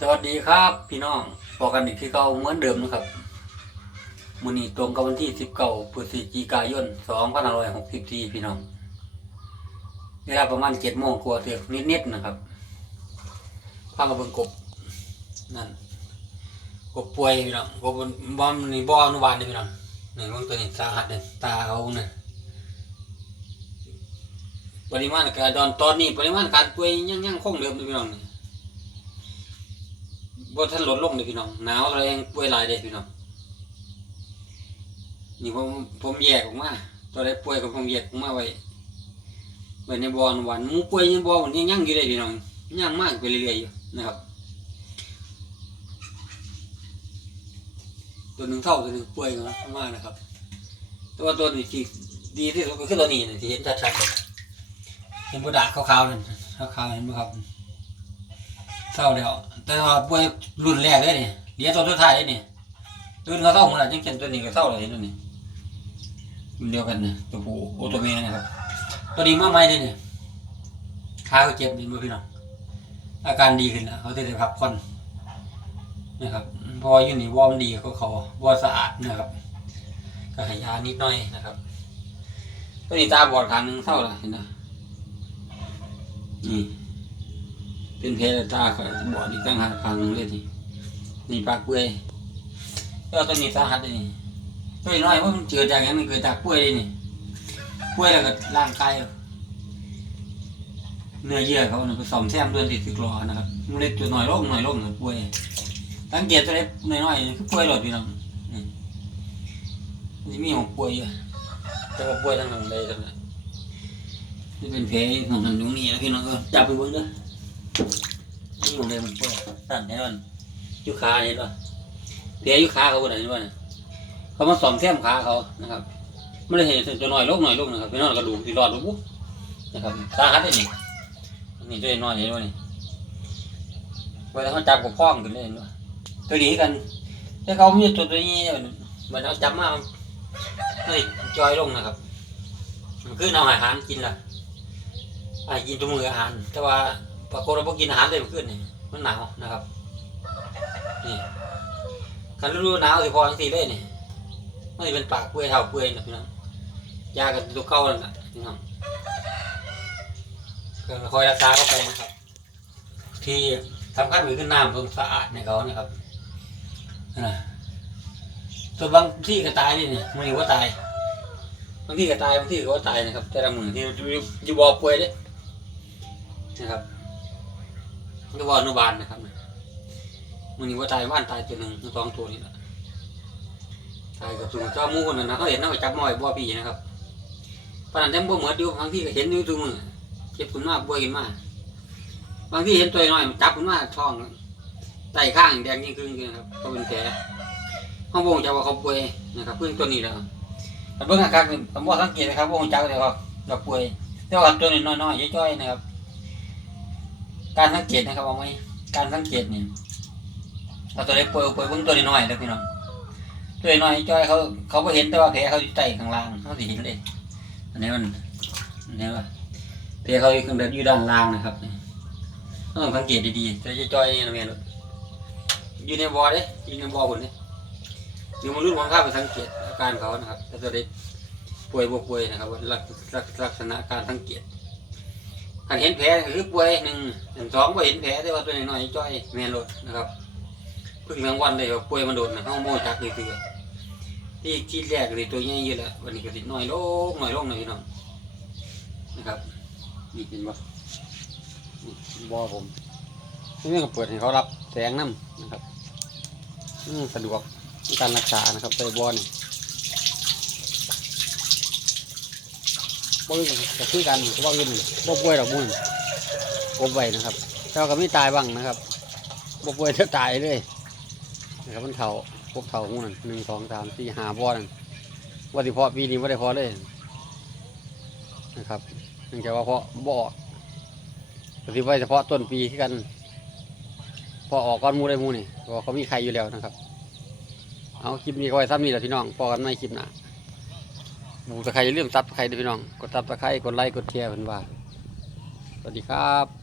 สวัสดีครับพี่น้องบอกันอีกที่เก่าเหมือนเดิมนะครับมื้อนี้ตรงกับวันที่19พฤศจิกายน2564พี่น้องเวลาประมาณ7โมงกว่าเสียนิดๆนะครับพามาเบิ่งกบนั่นกบป่วยพี่น้องกบบ่มนี่บ่อนุบาลนี่พี่น้องนี่เบิ่งตัวนี้สาหัสเลยตาเขาเนี่ยปริมาณการดอนตอนนี้ ปริมาณการป่วยยังยังคงเดิมพี่น้องนี่ บ่าท่านลดลงเลยพี่น้องหนาวแรงป่วยหลายเลยพี่น้องนี่ผมผมแยกออกมาตัวใดป่วยก็ผมแยกออกมาไว้ไว้ในบอนวันมูป่วยในบ่อมันยังยั่งอยู่เลยพี่น้องยั่งมากไปเรื่อยๆอยู่นะครับ ตัวหนึ่งเท่าตัวหนึ่งป่วยกันมากนะครับแตัวาตัวนี้ที่ดีที่สุดก็คือตัวนี้นะที่เห็นชัดๆเลยเห็นกระดาษขาวๆนั่นขาวๆเห็นไหมครับ เศร้าแล้วแต่ว่าป่วยรุ่นแรกเลยนี่เดี๋ยวตัวสุดท้ายเลยนี่รุ่นเขาเศร้าหมดแล้วยังเช่นตัวนี้ก็เศร้าเลยเห็นตัวนี้รุ่นเดียวกันนะตัวผู้โอตัวเมียนะครับ ตัวนี้มาใหม่เลยนี่ขาก็เจ็บดีมั้พี่น้องอาการดีขึ้นแล้วเขาจะได้พักผ่อนนะครับพออยู่นี่วอร์มดีก็เขาวอสะอาดนะครับก็ให้ยานิดหน่อยนะครับ ตัวนี้ตาบอดข้างหนึงเศร้าแล้วเห็นไหมนี่ เป็นเพลตาเขาบอดอีกตั้งหากครั้งนึงเลยนี่นี่ปากเปื่อยแล้วตัวนี้สาหัสเลยนี่ตัวน้อยว่ามันเกิดจากอย่างนั้นมันเกิดจากเปื่อยเลยนี่เปื่อยแล้วก็ร่างกายเนื้อเยื่อเขาเนี่ยไปซ่อมแซมด้วยติดสึกรอนะครับมันเล็กตัวน้อยลงน้อยลงนะป่วยสังเกตตัวเล็กน้อยๆนี่คือป่วยหลอดพี่น้องนี่มีของป่วยอยู่แต่ว่าป่วยทั้งนั้นเลยทั้งนั้นนี่เป็นแผลของทางตรงนี้นะพี่น้องก็จับไปบิ่งเด้อนี่ ผมเลยมันเปื่อยสั่นแน่นอนยู่ขาเห็นป่ะเดี๋ยวยู่ขาเขาคนไหนป่ะเนี่ยเขามาสอมแซมขาเขานะครับไม่ได้เห็นตัวน้อยลงหน่อยลงนะครับพี่น้องกระดูกที่รอดรูปุ๊บนะครับสาหัสเลยนี่นี่ตัวน้อยเห็นป่ะนี่เวลาเขาจับกับพ้องกันเลยเห็นป่ะตัวนี้กันถ้าเขาไม่ตัวตัวนี้เหมือนเอาจับมาเฮ้ยจอยลงนะครับมันคือเอาอาหารกินล่ะอากินตัวมืออาหารแต่ว่า ปรากฏว่าพกินอาหารเลยมันขึ้นนี่มันหนาวนะครับ นี่คันฤดูหนาวสิพอจังสี่เลยนี่มันสิเป็นปากเปื่อยเท่าเปื่อยนะพี่น้องยากับตัวเข้านั่นแหละพี่น้องก็คอยรักษาเข้าไปนะครับ ที่สำคัญคือน้ำต้องสะอาดในเขานะครับนะส่วบางที่ก็ตายนี่เนี่ยมันอยู่ว่าตายบางที่ก็ตายบางที่ก็ตายนะครับ แต่ละมือที่อยู่อยู่บ่อป่วยเด้นะครับ นี่ว่าอนุบาลนะครับมันนี่ว่าตายว่านตายตัวหนึ่งสองตัวนี่แหละตายกับตัวเจ้ามูคนนั้นนะเขาเห็นนะเขาจับมอยบัวปีนะครับปานนั้นเต็มบัวเหมือนอยู่บางที่ก็เห็นอยู่ตัวมือเจ็บขึ้นมากบัวขึ้นมากบางที่เห็นตัวน้อยมันจับขึ้นมากท้องไตข้างแดงยิ่งขึ้นครับเขาเป็นแผลห้องบ่งจะว่าเขาป่วยนะครับเพื่อนตัวนี้แล้วแต่เบื้องอาการผมว่าสังเกตนะครับว่าจักเลยว่าเราป่วยแต่ว่าตัวนี้น้อยๆย่อยๆนะครับ การสังเกตนะครับเอาไหมการสังเกตเนี่ยเอาตัวเล็กป่วยป่วยเบิ้งตัวน้อยๆแล้วพี่น้องตัวน้อยจ้อยเขาเขาไม่เห็นแต่ว่าแผลเขาอยู่ใต้ข้างล่างเขาสิเห็นเลยอันนี้มันอันนี้ว่าแผลเขาอยู่ข้างอยู่ด้านล่างนะครับต้องสังเกตดีๆแต่จะจ้อยนี่นะเมียนอยู่ในบ่อเด้อยู่ในบ่อคนนี้อยู่มารุ่นของข้าไปสังเกตอาการเขานะครับถ้าตัวเล็กป่วยบ่ป่วยนะครับลักลักษณะการสังเกตันเห็นแผลคือป่วยหนึ่งหนึ่งสองก็เห็นแผลแต่ว่าตัวน้อยๆจ้อยแม่นรถนะครับเพิ่งรางวัลเลยว่าป่วยมันโดนนะห้องโม่จักเลยคือที่ที่แรกเลยตัวใหญ่เยอะแล้ววันนี้ก็ติดน้อยลงน้อยลงเลยพี่น้องนะครับนี่เป็นบ่นี่บ่อผมนี่ก็เปิดให้เขารับแสงน้ำนะครับสะดวกในการรักษานะครับใส่บ่อนี่ บ่อื่นก็คือกันบ่อื่นบ่ป่วยดอกมุ้นกบไว้นะครับเจ้าก็ไม่ตายบ้างนะครับบ่ป่วยจะตายเลยนะครับมันเท่าพวกเท่าหมูนั่นหนึ่งสองสามสี่ห้าบ่อนั่นว่าที่พาะปีนี้ว่าได้พาะเลยนะครับเนื่องจากว่าเพาะบ่อกปฏิไว้เฉพาะต้นปีที่กัน พอออกก้อนมูได้มูนี่เพราะเขามีใครอยู่แล้วนะครับ เอาคลิปนี้ก็ไว้ซ้ำนี่แหละพี่น้องพอกันไม่คลิปหน้า หมูตะไคร้เรื่องซับตะไคร้ด้วยพี่น้อง กดซับตะไคร้กดไลค์กดแชร์เพิ่นว่า สวัสดีครับ